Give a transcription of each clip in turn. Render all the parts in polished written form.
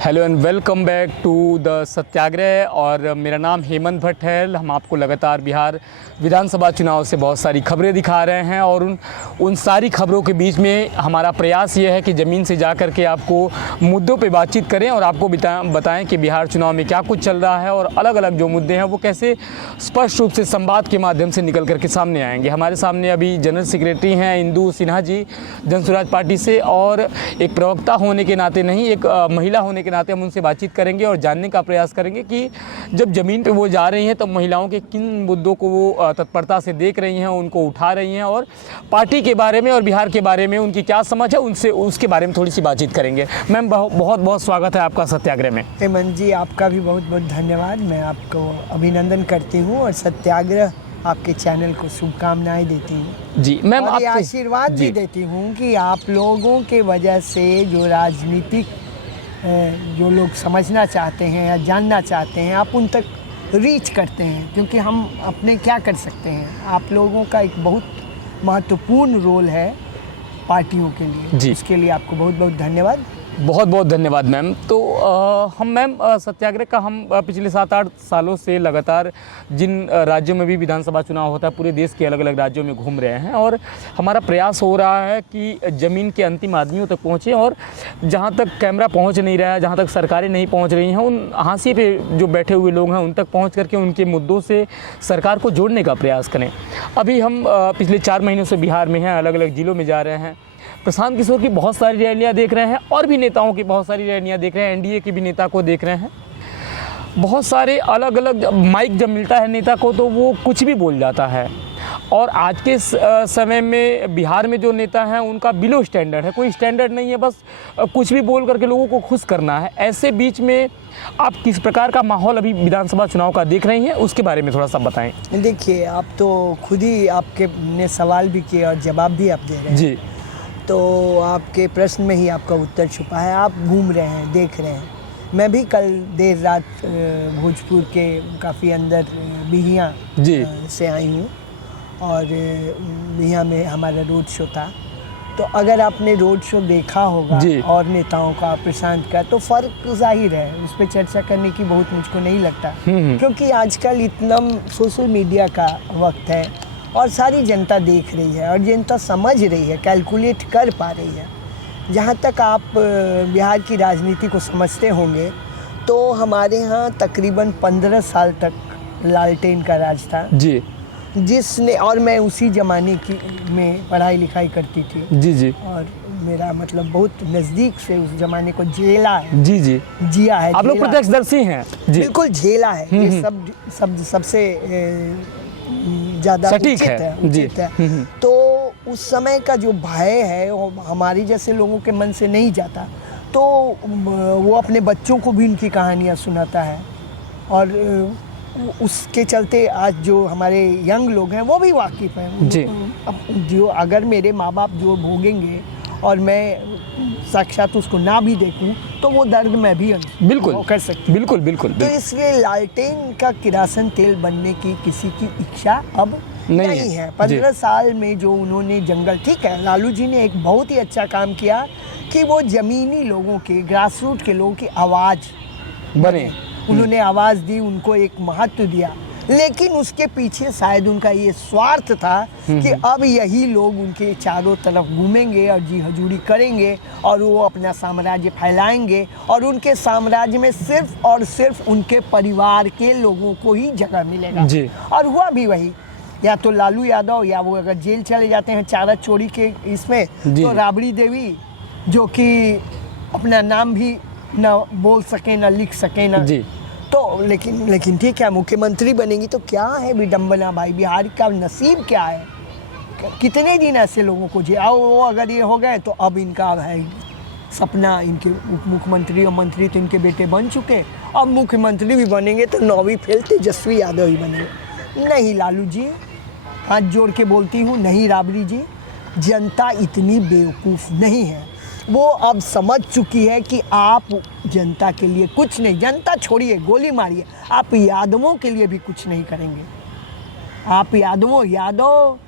Hello and welcome back to the Satyagraha. और मेरा नाम हेमंत भट्ट है। हम आपको लगातार बिहार विधानसभा चुनाव से बहुत सारी खबरें दिखा रहे हैं और उन सारी खबरों के बीच में हमारा प्रयास ये है कि ज़मीन से जा कर के आपको मुद्दों पे बातचीत करें और आपको बताएं कि बिहार चुनाव में क्या कुछ चल रहा है और अलग अलग जो मुद्दे हैं वो कैसे स्पष्ट रूप से संवाद के माध्यम से निकल कर के सामने आएंगे। हमारे सामने अभी जनरल सेक्रेटरी हैं इंदु सिन्हा जी जन स्वराज पार्टी से, और एक प्रवक्ता होने के नाते नहीं, एक महिला होने के नाते हम उनसे बातचीत करेंगे और जानने का प्रयास करेंगे कि जब ज़मीन पे वो जा रही हैं तब महिलाओं के किन मुद्दों को वो तत्परता से देख रही हैं, उनको उठा रही हैं, और पार्टी के बारे में और बिहार के बारे में उनकी क्या समझ है उनसे उसके बारे में थोड़ी सी बातचीत करेंगे। मैम बहुत बहुत स्वागत है आपका सत्याग्रह में। हेमंत जी, आपका भी बहुत बहुत धन्यवाद। मैं आपको अभिनंदन करती हूँ और सत्याग्रह आपके चैनल को शुभकामनाएं देती हूँ जी। मैम और आपसे आशीर्वाद भी देती हूँ कि आप लोगों के वजह से जो राजनीतिक जो लोग समझना चाहते हैं या जानना चाहते हैं आप उन तक रीच करते हैं, क्योंकि हम अपने क्या कर सकते हैं। आप लोगों का एक बहुत महत्वपूर्ण रोल है पार्टियों के लिए जी। उसके लिए आपको बहुत बहुत धन्यवाद। बहुत बहुत धन्यवाद मैम। तो हम मैम सत्याग्रह का हम पिछले 7-8 सालों से लगातार जिन राज्यों में भी विधानसभा चुनाव होता है पूरे देश के अलग अलग राज्यों में घूम रहे हैं और हमारा प्रयास हो रहा है कि ज़मीन के अंतिम आदमियों तक पहुँचे और जहाँ तक कैमरा पहुँच नहीं रहा है, जहाँ तक सरकारें नहीं पहुँच रही हैं, उन हाशिए पे जो बैठे हुए लोग हैं उन तक पहुँच करके उनके मुद्दों से सरकार को जोड़ने का प्रयास करें। अभी हम पिछले 4 महीनों से बिहार में हैं, अलग अलग ज़िलों में जा रहे हैं। प्रशांत किशोर की बहुत सारी रैलियां देख रहे हैं और भी नेताओं की बहुत सारी रैलियां देख रहे हैं, एनडीए के भी नेता को देख रहे हैं। बहुत सारे अलग अलग माइक जब मिलता है नेता को तो वो कुछ भी बोल जाता है, और आज के समय में बिहार में जो नेता हैं उनका बिलो स्टैंडर्ड है, कोई स्टैंडर्ड नहीं है, बस कुछ भी बोल करके लोगों को खुश करना है। ऐसे बीच में आप किस प्रकार का माहौल अभी विधानसभा चुनाव का देख रही हैं, उसके बारे में थोड़ा सा बताएं। देखिए, आप तो खुद ही आपके ने सवाल भी किए और जवाब भी आप दे रहे हैं जी। तो आपके प्रश्न में ही आपका उत्तर छुपा है। आप घूम रहे हैं, देख रहे हैं। मैं भी कल देर रात भोजपुर के काफ़ी अंदर बिहियाँ से आई हूँ और बिहियाँ में हमारा रोड शो था। तो अगर आपने रोड शो देखा होगा और नेताओं का, प्रशांत का, तो फ़र्क जाहिर है, उस पर चर्चा करने की बहुत मुझको नहीं लगता, क्योंकि आजकल इतना सोशल मीडिया का वक्त है और सारी जनता देख रही है और जनता समझ रही है, कैलकुलेट कर पा रही है। जहाँ तक आप बिहार की राजनीति को समझते होंगे तो हमारे यहाँ तकरीबन 15 साल तक लालटेन का राज था जी, जिसने, और मैं उसी ज़माने की में पढ़ाई लिखाई करती थी जी जी, और मेरा मतलब बहुत नज़दीक से उस ज़माने को झेला है जी जी, जिया है। आप लोग प्रत्यक्षदर्शी हैं जी। बिल्कुल झेला है, ये शब्द सबसे ज़्यादा उचित है। तो उस समय का जो भय है वो हमारी जैसे लोगों के मन से नहीं जाता, तो वो अपने बच्चों को भी इनकी कहानियाँ सुनाता है और उसके चलते आज जो हमारे यंग लोग हैं वो भी वाकिफ़ हैं जी। अब जो अगर मेरे माँ बाप जो भोगेंगे और मैं साक्षात उसको ना भी देखूं तो वो दर्द मैं भी बिल्कुल कर सकती हूं। बिल्कुल। तो इसलिए लालटेन का किरासन तेल बनने की किसी की इच्छा अब नहीं है। 15 साल में जो उन्होंने जंगल, ठीक है, लालू जी ने एक बहुत ही अच्छा काम किया कि वो ज़मीनी लोगों के, ग्रास रूट के लोगों की आवाज़ बने, उन्होंने आवाज़ दी, उनको एक महत्व दिया। लेकिन उसके पीछे शायद उनका ये स्वार्थ था कि अब यही लोग उनके चारों तरफ घूमेंगे और जी हजूरी करेंगे और वो अपना साम्राज्य फैलाएंगे और उनके साम्राज्य में सिर्फ और सिर्फ उनके परिवार के लोगों को ही जगह मिलेगा जी। और हुआ भी वही। या तो लालू यादव, या वो अगर जेल चले जाते हैं चारा चोरी के इसमें, तो राबड़ी देवी जो कि अपना नाम भी न बोल सके, न लिख सके, न जी, तो लेकिन ठीक है, मुख्यमंत्री बनेंगी तो क्या है विडंबना भाई, बिहार का नसीब क्या है। कितने दिन ऐसे लोगों को आओ, वो अगर ये हो गए तो अब इनका है सपना, इनके उप मुख्यमंत्री और मंत्री तो इनके बेटे बन चुके, अब मुख्यमंत्री भी बनेंगे तो 9वीं फेल तेजस्वी यादव ही बनेंगे। नहीं लालू जी, हाथ जोड़ के बोलती हूँ, नहीं राबड़ी जी, जनता इतनी बेवकूफ़ नहीं है। वो अब समझ चुकी है कि आप जनता के लिए कुछ नहीं, जनता छोड़िए, गोली मारिए, आप यादवों के लिए भी कुछ नहीं करेंगे। आप यादव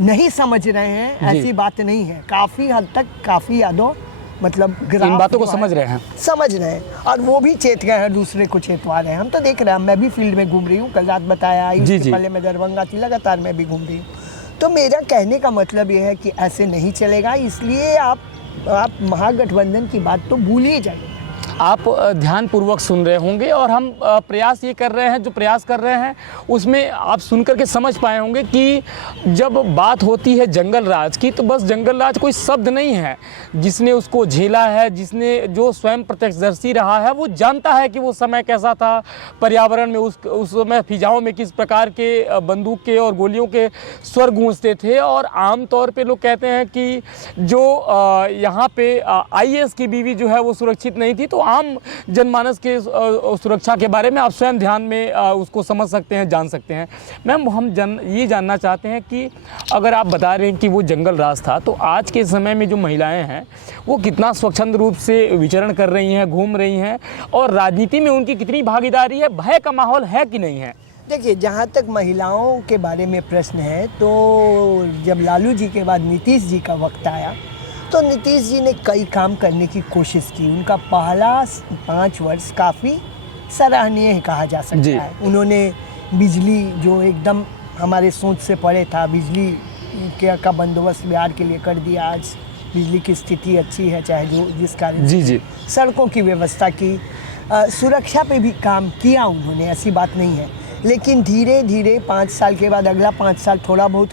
नहीं समझ रहे हैं, ऐसी बात नहीं है। काफ़ी हद तक काफ़ी यादव मतलब इन बातों को समझ रहे हैं। समझ रहे हैं, और वो भी चेत गए हैं, दूसरे को चेतवा रहे हैं। हम तो देख रहे हैं, मैं भी फील्ड में घूम रही हूँ, कल रात बताया, इससे पहले मैं दरभंगा थी, लगातार मैं भी घूम रही हूँ। तो मेरा कहने का मतलब ये है कि ऐसे नहीं चलेगा, इसलिए आप महागठबंधन की बात तो भूल ही जाइए। आप ध्यानपूर्वक सुन रहे होंगे, और हम प्रयास ये कर रहे हैं, जो प्रयास कर रहे हैं उसमें आप सुन करके समझ पाए होंगे कि जब बात होती है जंगल राज की, तो बस जंगल राज कोई शब्द नहीं है। जिसने उसको झेला है, जो स्वयं प्रत्यक्षदर्शी रहा है, वो जानता है कि वो समय कैसा था, पर्यावरण में उस समय फिजाओं में किस प्रकार के बंदूक के और गोलियों के स्वर गूंजते थे। और आम तौर पे लोग कहते हैं कि जो यहाँ पे IAS की बीवी जो है वो सुरक्षित नहीं थी। तो आम जनमानस के सुरक्षा के बारे में आप स्वयं ध्यान में उसको समझ सकते हैं, जान सकते हैं। मैम, हम ये जानना चाहते हैं कि अगर आप बता रहे हैं कि वो जंगल राज था, तो आज के समय में जो महिलाएं हैं वो कितना स्वच्छंद रूप से विचरण कर रही हैं, घूम रही हैं, और राजनीति में उनकी कितनी भागीदारी है, भय का माहौल है कि नहीं है? देखिए, जहाँ तक महिलाओं के बारे में प्रश्न है, तो जब लालू जी के बाद नीतीश जी का वक्त आया, तो नीतीश जी ने कई काम करने की कोशिश की। उनका पहला 5 वर्ष काफ़ी सराहनीय कहा जा सकता है। उन्होंने बिजली, जो एकदम हमारे सोच से परे था, बिजली का बंदोबस्त बिहार के लिए कर दिया। आज बिजली की स्थिति अच्छी है, चाहे जो जिस कारण जी। सड़कों की व्यवस्था की, सुरक्षा पे भी काम किया उन्होंने, ऐसी बात नहीं है। लेकिन धीरे धीरे 5 साल के बाद अगला 5 साल थोड़ा बहुत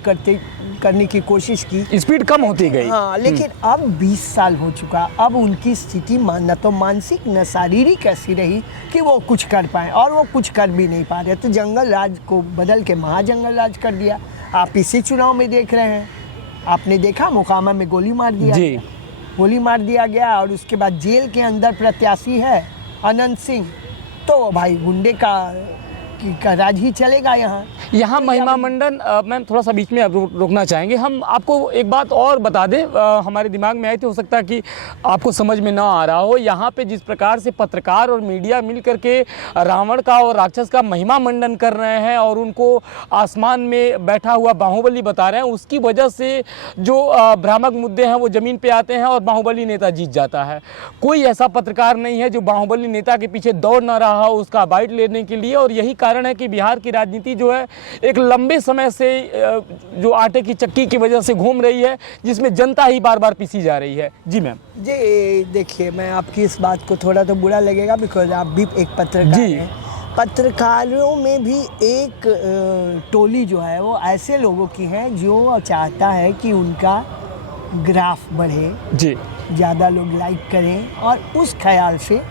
करने की कोशिश की, स्पीड कम होती गई। हाँ, लेकिन अब 20 साल हो चुका, अब उनकी स्थिति न तो मानसिक न शारीरिक ऐसी रही कि वो कुछ कर पाए, और वो कुछ कर भी नहीं पा रहे। तो जंगल राज को बदल के महाजंगल राज कर दिया। आप इसी चुनाव में देख रहे हैं, आपने देखा मोकामा में गोली मार दिया गया, गोली मार दिया गया, और उसके बाद जेल के अंदर प्रत्याशी है अनंत सिंह। तो भाई गुंडे का राज ही चलेगा यहाँ महिमा मंडन। मैम, थोड़ा सा बीच में आप रोकना चाहेंगे। हम आपको एक बात और बता दें, हमारे दिमाग में आई थी, हो सकता है कि आपको समझ में ना आ रहा हो। यहाँ पे जिस प्रकार से पत्रकार और मीडिया मिल करके रावण का और राक्षस का महिमा मंडन कर रहे हैं और उनको आसमान में बैठा हुआ बाहुबली बता रहे हैं, उसकी वजह से जो भ्रामक मुद्दे हैं वो ज़मीन पर आते हैं और बाहुबली नेता जीत जाता है। कोई ऐसा पत्रकार नहीं है जो बाहुबली नेता के पीछे दौड़ ना रहा हो उसका बाइट लेने के लिए। और यही कारण है कि बिहार की राजनीति जो है एक लंबे समय से जो आटे की चक्की की वजह से घूम रही है, जिसमें जनता ही बार बार पीसी जा रही है। जी मैम। जी देखिए, मैं आपकी इस बात को थोड़ा तो बुरा लगेगा, बिकॉज आप भी एक पत्रकार हैं। पत्रकारों में भी एक टोली जो है वो ऐसे लोगों की है जो चाहता है कि उनका ग्राफ बढ़े, ज़्यादा लोग लाइक करें, और उस ख्याल से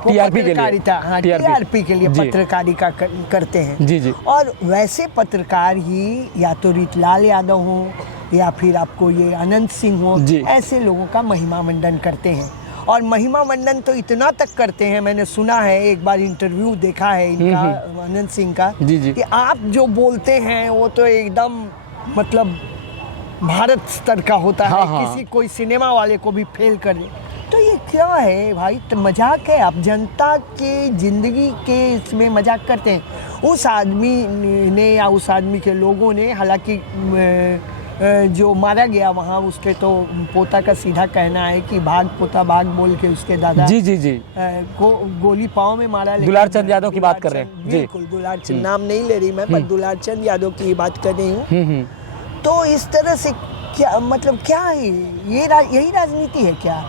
TRP के लिए, हाँ, TRP के लिए पत्रकारिता करते हैं। जी। और वैसे पत्रकार ही या तो रीतलाल यादव हो या फिर आपको ये अनंत सिंह हो, ऐसे लोगों का महिमा मंडन करते हैं। और महिमा मंडन तो इतना तक करते हैं, मैंने सुना है, एक बार इंटरव्यू देखा है इनका, अनंत सिंह का, कि आप जो बोलते हैं वो तो एकदम मतलब भारत स्तर का होता है, किसी कोई सिनेमा वाले को भी फेल कर दे। तो ये क्या है भाई, तो मजाक है। आप जनता के ज़िंदगी के इसमें मजाक करते हैं। उस आदमी ने या उस आदमी के लोगों ने, हालांकि जो मारा गया वहाँ, उसके तो पोता का सीधा कहना है कि भाग पोता भाग बोल के उसके दादा को गोली पाँव में मारा। दुलार चंद यादव की बात कर रहे हैं। बिल्कुल, दुलार चंद नाम नहीं ले रही मैं, पर दुलार चंद यादव की बात कर रही हूँ। तो इस तरह से क्या मतलब, क्या है ये? यही राजनीति है क्या?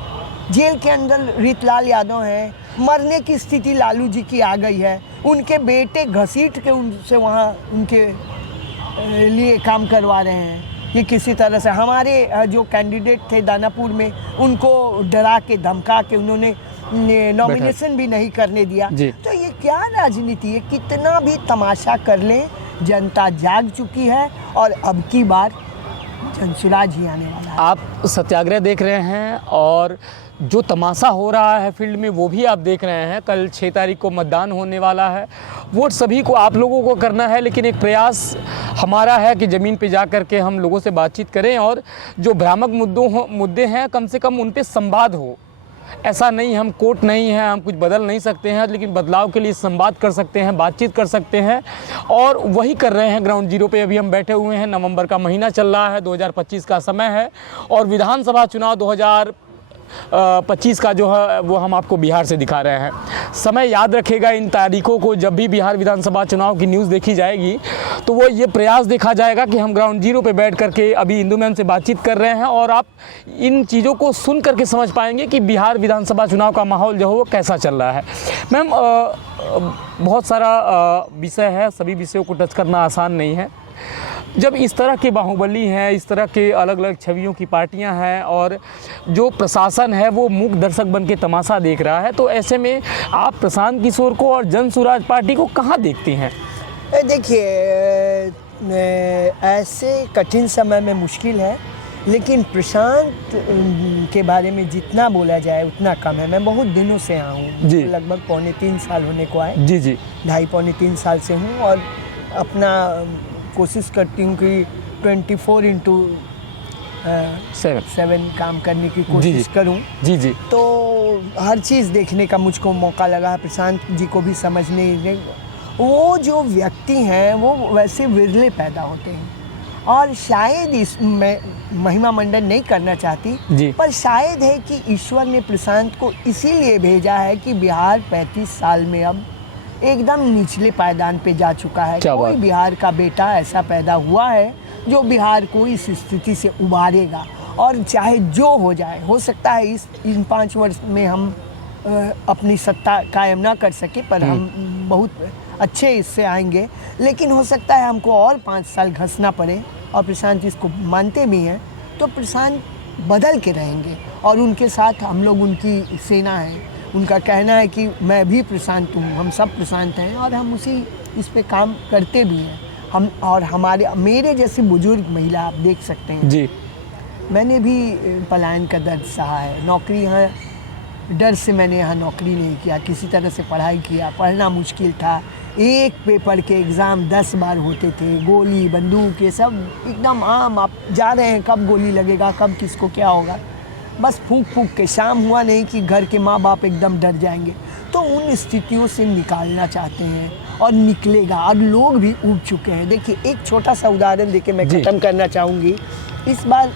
जेल के अंदर रीतलाल यादव हैं, मरने की स्थिति लालू जी की आ गई है, उनके बेटे घसीट के उनसे वहाँ उनके लिए काम करवा रहे हैं। ये किसी तरह से हमारे जो कैंडिडेट थे दानापुर में, उनको डरा के धमका के उन्होंने नॉमिनेशन भी नहीं करने दिया। तो ये क्या राजनीति है? कितना भी तमाशा कर लें, जनता जाग चुकी है, और अब की बार जनसुराज ही आने वाला है। आप सत्याग्रह देख रहे हैं और जो तमाशा हो रहा है फील्ड में वो भी आप देख रहे हैं। कल 6 तारीख को मतदान होने वाला है, वोट सभी को, आप लोगों को करना है, लेकिन एक प्रयास हमारा है कि ज़मीन पे जा कर के हम लोगों से बातचीत करें और जो भ्रामक मुद्दे हैं कम से कम उन पे संवाद हो। ऐसा नहीं, हम कोर्ट नहीं है, हम कुछ बदल नहीं सकते हैं, लेकिन बदलाव के लिए संवाद कर सकते हैं, बातचीत कर सकते हैं, और वही कर रहे हैं ग्राउंड जीरो पे। अभी हम बैठे हुए हैं, नवंबर का महीना चल रहा है, 2025 का समय है, और विधानसभा चुनाव 25 का जो है वो हम आपको बिहार से दिखा रहे हैं। समय याद रखेगा इन तारीखों को, जब भी बिहार विधानसभा चुनाव की न्यूज़ देखी जाएगी तो वो ये प्रयास देखा जाएगा कि हम ग्राउंड जीरो पे बैठ करके अभी इंदु मैम से बातचीत कर रहे हैं और आप इन चीज़ों को सुन करके समझ पाएंगे कि बिहार विधानसभा चुनाव का माहौल जो है वो कैसा चल रहा है। मैम, बहुत सारा विषय है, सभी विषयों को टच करना आसान नहीं है। जब इस तरह के बाहुबली हैं, इस तरह के अलग अलग छवियों की पार्टियां हैं और जो प्रशासन है वो मूक दर्शक बन के तमाशा देख रहा है, तो ऐसे में आप प्रशांत किशोर को और जन सुराज पार्टी को कहाँ देखते हैं? देखिए, ऐसे कठिन समय में मुश्किल है, लेकिन प्रशांत के बारे में जितना बोला जाए उतना कम है। मैं बहुत दिनों से यहाँ हूँ, जी। लगभग 2.25 साल होने को आए। जी जी। 2.5-3 साल से हूँ और अपना कोशिश करती हूँ कि 24/7 काम करने की कोशिश करूँ। जी जी। तो हर चीज़ देखने का मुझको मौका लगा है, प्रशांत जी को भी समझने। वो जो व्यक्ति हैं वो वैसे विरले पैदा होते हैं और शायद इसमें महिमा मंडन नहीं करना चाहती, पर शायद है कि ईश्वर ने प्रशांत को इसीलिए भेजा है कि बिहार 35 साल में अब एकदम निचले पायदान पे जा चुका है। कोई बिहार का बेटा ऐसा पैदा हुआ है जो बिहार को इस स्थिति से उबारेगा, और चाहे जो हो जाए, हो सकता है इन 5 वर्ष में हम अपनी सत्ता कायम ना कर सके, पर हम बहुत अच्छे इससे आएंगे। लेकिन हो सकता है हमको और 5 साल घसना पड़े, और प्रशांत इसको मानते भी हैं, तो प्रशांत बदल के रहेंगे और उनके साथ हम लोग उनकी सेना है। उनका कहना है कि मैं भी प्रशांत हूँ, हम सब प्रशांत हैं, और हम उसी इस पे काम करते भी हैं। हम और मेरे जैसी बुजुर्ग महिला आप देख सकते हैं जी। मैंने भी पलायन का दर्द सहा है। नौकरी यहाँ डर से मैंने यहाँ नौकरी नहीं किया, किसी तरह से पढ़ाई किया। पढ़ना मुश्किल था, एक पेपर के एग्ज़ाम 10 बार होते थे, गोली बंदूक ये सब एकदम आम। आप जा रहे हैं, कब गोली लगेगा, कब किसको क्या होगा, बस फूंक फूंक के। शाम हुआ नहीं कि घर के माँ बाप एकदम डर जाएंगे। तो उन स्थितियों से निकालना चाहते हैं और निकलेगा, और लोग भी उब चुके हैं। देखिए, एक छोटा सा उदाहरण देके मैं ख़त्म करना चाहूँगी। इस बार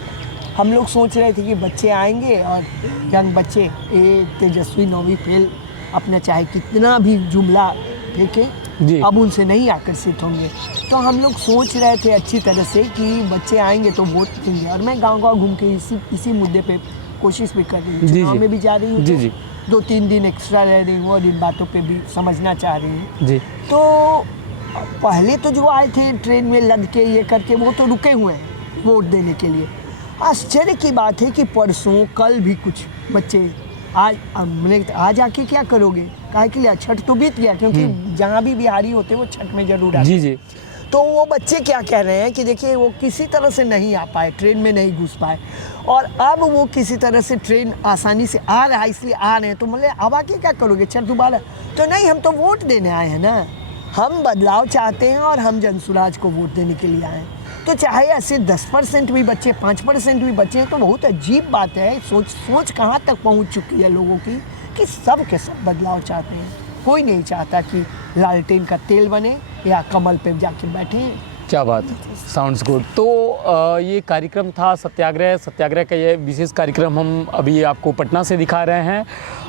हम लोग सोच रहे थे कि बच्चे आएंगे और यंग बच्चे तेजस्वी 9वीं फेल अपना चाहे कितना भी जुमला फेंके, अब उनसे नहीं आकर्षित होंगे। तो हम लोग सोच रहे थे अच्छी तरह से कि बच्चे आएंगे तो वोट देंगे, और मैं गांव-गांव घूम के इसी मुद्दे पे कोशिश भी कर रही हूँ। चुनाव में भी जा रही हूँ, 2-3 दिन एक्स्ट्रा रह रही हूँ और इन बातों पे भी समझना चाह रही हूँ। तो पहले तो जो आए थे ट्रेन में लद के ये करके, वो तो रुके हुए हैं वोट देने के लिए। आश्चर्य की बात है कि परसों कल भी कुछ बच्चे आज आके क्या करोगे, काहे के लिए? छठ तो बीत गया, क्योंकि जहाँ भी बिहारी होते वो छठ में जरूर आते। जी। तो वो बच्चे क्या कह रहे हैं कि देखिए, वो किसी तरह से नहीं आ पाए, ट्रेन में नहीं घुस पाए, और अब वो किसी तरह से ट्रेन आसानी से आ रहा है, इसलिए आ रहे हैं। तो मतलब अब आके क्या करोगे, छठ दोबारा? तो नहीं, हम तो वोट देने आए हैं ना, हम बदलाव चाहते हैं और हम जनसुराज को वोट देने के लिए आए हैं। तो चाहे ऐसे 10% भी बच्चे, 5% भी बच्चे हैं, तो बहुत अजीब बात है। सोच कहाँ तक पहुँच चुकी है लोगों की कि सब के सब बदलाव चाहते हैं। कोई नहीं चाहता कि लालटेन का तेल बने या कमल पे जाके बैठे। क्या बात, साउंड्स गुड। तो ये कार्यक्रम था सत्याग्रह का ये विशेष कार्यक्रम हम अभी आपको पटना से दिखा रहे हैं।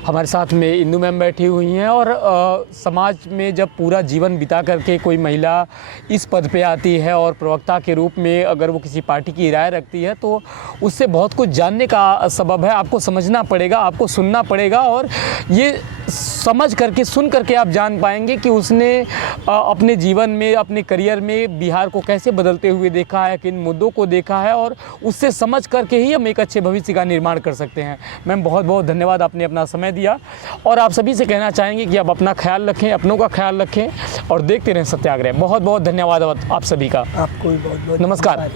हमारे साथ में इंदु मैम बैठी हुई हैं, और समाज में जब पूरा जीवन बिता करके कोई महिला इस पद पे आती है और प्रवक्ता के रूप में अगर वो किसी पार्टी की राय रखती है, तो उससे बहुत कुछ जानने का सबब है। आपको समझना पड़ेगा, आपको सुनना पड़ेगा, और ये समझ करके, सुन करके आप जान पाएंगे कि उसने अपने जीवन में, अपने करियर में बिहार को कैसे बदलते हुए देखा है, किन मुद्दों को देखा है, और उससे समझ करके ही हम एक अच्छे भविष्य का निर्माण कर सकते हैं। मैम, बहुत बहुत धन्यवाद, आपने अपना समय दिया, और आप सभी से कहना चाहेंगे कि आप अपना ख्याल रखें, अपनों का ख्याल रखें, और देखते रहें सत्याग्रह। बहुत बहुत धन्यवाद आप सभी का। आपको भी बहुत बहुत नमस्कार।